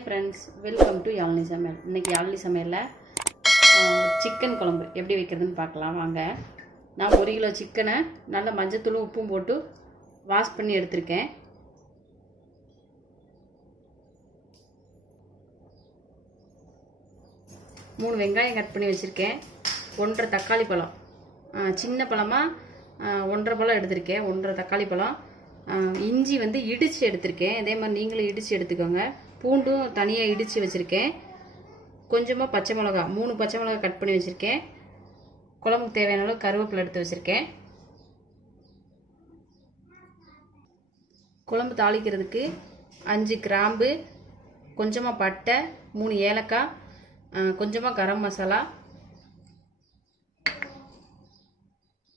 Hi friends, welcome to Yazhini சமையல். இன்றைக்கி யாழினி சமையலில் சிக்கன் குழம்பு எப்படி வைக்கிறதுன்னு பார்க்கலாம் வாங்க. நான் 1 கிலோ சிக்கனை நல்லா மஞ்சத்தூளும் உப்பும் போட்டு வாஷ் பண்ணி எடுத்திருக்கேன். மூணு வெங்காயம் கட் பண்ணி வச்சுருக்கேன். 1.5 தக்காளி பழம், சின்ன பழமாக 1.5 பழம் எடுத்திருக்கேன். 1.5 தக்காளி பழம், இஞ்சி இடித்து எடுத்திருக்கேன். இதே மாதிரி நீங்களும் இடித்து எடுத்துக்கோங்க. பூண்டும் தனியாக இடித்து வச்சுருக்கேன். கொஞ்சமாக பச்சை மிளகா, 3 பச்சை மிளகா கட் பண்ணி வச்சுருக்கேன். குழம்புக்கு தேவையான அளவு கருவேப்பிலை எடுத்து வச்சுருக்கேன். குழம்பு தாளிக்கிறதுக்கு 5 கிராம்பு, கொஞ்சமாக பட்டை, 3 ஏலக்காய், கொஞ்சமாக கரம் மசாலா,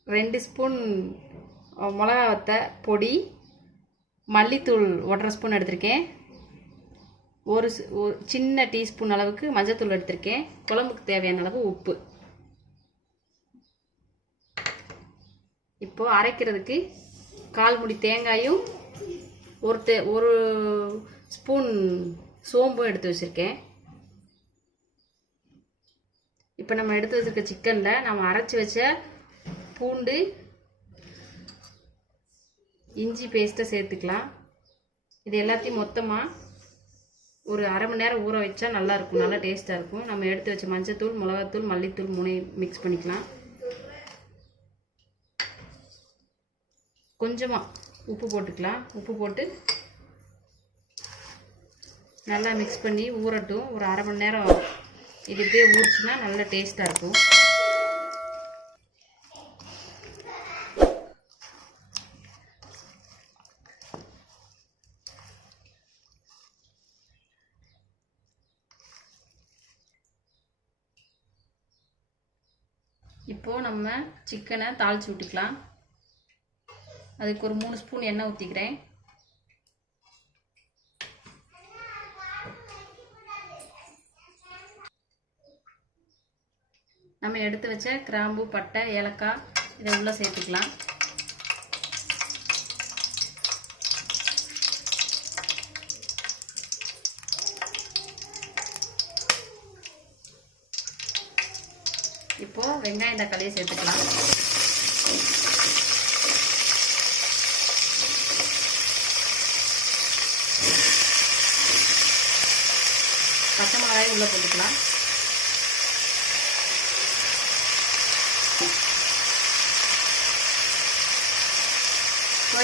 2 ஸ்பூன் மிளகா வத்த பொடி, மல்லித்தூள் 1.5 ஸ்பூன் எடுத்திருக்கேன். ஒரு சின்ன டீஸ்பூன் அளவுக்கு மஞ்சத்தூள் எடுத்திருக்கேன். குழம்புக்கு தேவையான அளவு உப்பு. இப்போ அரைக்கிறதுக்கு 1/4 மூடி தேங்காயும் ஒரு ஸ்பூன் சோம்பும் எடுத்து வச்சுருக்கேன். இப்போ நம்ம எடுத்து வச்சுருக்க சிக்கனில் நம்ம அரைச்சி வச்ச பூண்டு இஞ்சி பேஸ்ட்டை சேர்த்துக்கலாம். இது எல்லாத்தையும் மொத்தமாக ஒரு அரை மணி நேரம் ஊற வச்சா நல்லாயிருக்கும், நல்லா டேஸ்ட்டாக இருக்கும். நம்ம எடுத்து வச்ச மஞ்சத்தூள், மிளகாத்தூள், மல்லித்தூள் 3 மிக்ஸ் பண்ணிக்கலாம். கொஞ்சமாக உப்பு போட்டுக்கலாம். உப்பு போட்டு நல்லா மிக்ஸ் பண்ணி ஊறட்டும். ஒரு அரை மணி நேரம் இது இப்படியே ஊறிச்சுன்னா நல்லா டேஸ்ட்டாக இருக்கும். இப்போது நம்ம சிக்கனை தாளித்து விட்டுக்கலாம். அதுக்கு ஒரு 3 ஸ்பூன் எண்ணெய் ஊற்றிக்கிறேன். நம்ம எடுத்து வச்ச கிராம்பு, பட்டை, ஏலக்காய் இதை உள்ளே சேர்த்துக்கலாம். இப்போ வெங்காயம் தக்காளியை சேர்த்துக்கலாம். பச்சை மிளகாயும் உள்ள போட்டுக்கலாம்.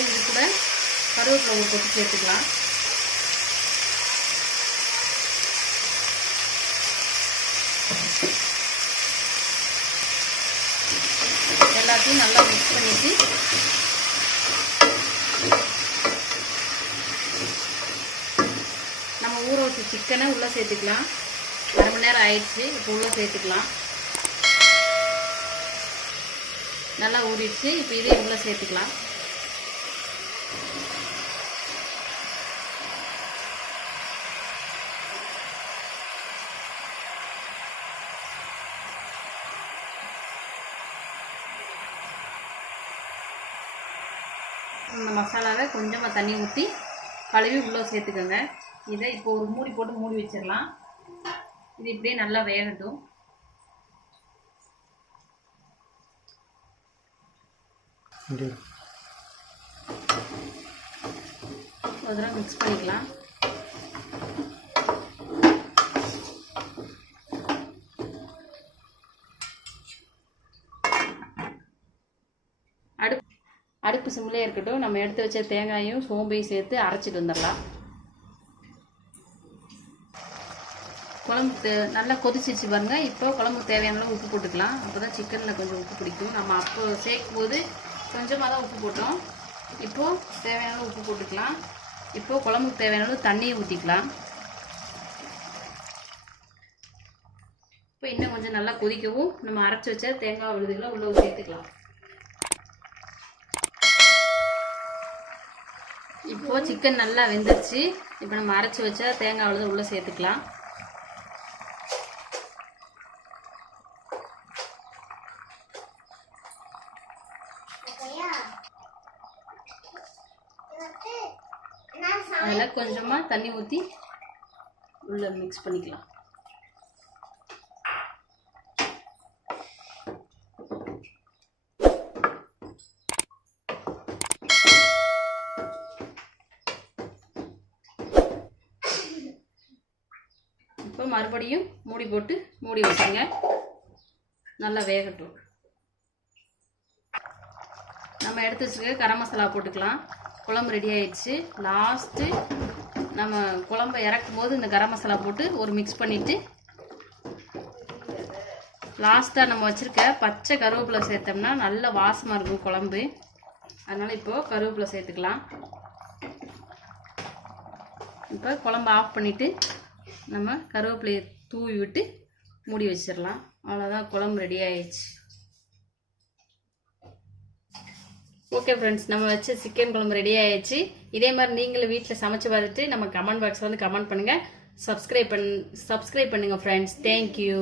இது கூட கருவேப்பிலை ஒரு கொத்து சேர்த்துக்கலாம். எல்லாத்தையும் நல்லா மிக்ஸ் பண்ணிட்டு நம்ம ஊற வச்ச சிக்கனை உள்ளே சேர்த்துக்கலாம். அரை மணி நேரம் ஆயிடுச்சு. இப்போ உள்ளே சேர்த்துக்கலாம். நல்லா ஊறிடுச்சு. இப்போ இதே உள்ளே சேர்த்துக்கலாம். இந்த மசாலாவை கொஞ்சமாக தண்ணி ஊற்றி கழுவி உள்ளே சேர்த்துக்கோங்க. இதை இப்போ ஒரு மூடி போட்டு மூடி வச்சிடலாம். இது இப்படியே நல்லா வேகட்டும். ஒரு தடவை மிக்ஸ் பண்ணிக்கலாம். அடுப்பு சிம்மிலே இருக்கட்டும். நம்ம எடுத்து வச்ச தேங்காயும் சோம்பையும் சேர்த்து அரைச்சிட்டு வந்துடலாம். குழம்புக்கு நல்லா கொதிச்சிச்சு பாருங்க. இப்போ குழம்புக்கு தேவையான அளவு உப்பு போட்டுக்கலாம். அப்போ தான் சிக்கனில் கொஞ்சம் உப்பு பிடிக்கும். நம்ம அப்போ சேர்க்கும் போது கொஞ்சமாக தான் உப்பு போட்டோம். இப்போது தேவையான அளவு உப்பு போட்டுக்கலாம். இப்போது குழம்புக்கு தேவையான அளவு தண்ணியை ஊற்றிக்கலாம். இப்போ இன்னும் கொஞ்சம் நல்லா கொதிக்கவும் நம்ம அரைச்சி வச்ச தேங்காய் விழுதுகளை உள்ளே சேர்த்துக்கலாம். இப்போது சிக்கன் நல்லா வெந்துருச்சு. இப்போ நம்ம அரைச்சி வச்ச தேங்காய் விழுது உள்ளே சேர்த்துக்கலாம். அதில் கொஞ்சமாக தண்ணி ஊற்றி உள்ளே மிக்ஸ் பண்ணிக்கலாம். இப்போ மறுபடியும் மூடி போட்டு மூடி வச்சுருங்க, நல்லா வேகட்டும். நம்ம எடுத்து வச்சுக்க கரம் மசாலா போட்டுக்கலாம். குழம்பு ரெடி ஆயிடுச்சு. லாஸ்ட்டு நம்ம குழம்பை இறக்கும் போது இந்த கரம் மசாலா போட்டு ஒரு மிக்ஸ் பண்ணிவிட்டு லாஸ்ட்டாக நம்ம வச்சுருக்க பச்சை கருவேப்பிலை சேர்த்தோம்னா நல்ல வாசமாக இருக்கும் குழம்பு. அதனால் இப்போது கருவேப்பிலை சேர்த்துக்கலாம். இப்போ குழம்பு ஆஃப் பண்ணிவிட்டு நம்ம கருவேப்பிலையை தூவி விட்டு மூடி வச்சிடலாம். அவ்வளோதான், குழம்பு ரெடி ஆயிடுச்சு. ஓகே ஃப்ரெண்ட்ஸ், நம்ம வச்ச சிக்கன் குழம்பு ரெடி ஆயிடுச்சு. இதே மாதிரி நீங்களும் வீட்டில் சமைச்சு பார்த்துட்டு நம்ம கமெண்ட் பாக்ஸில் வந்து கமெண்ட் பண்ணுங்கள். சப்ஸ்கிரைப் பண்ணுங்கள் ஃப்ரெண்ட்ஸ். தேங்க்யூ.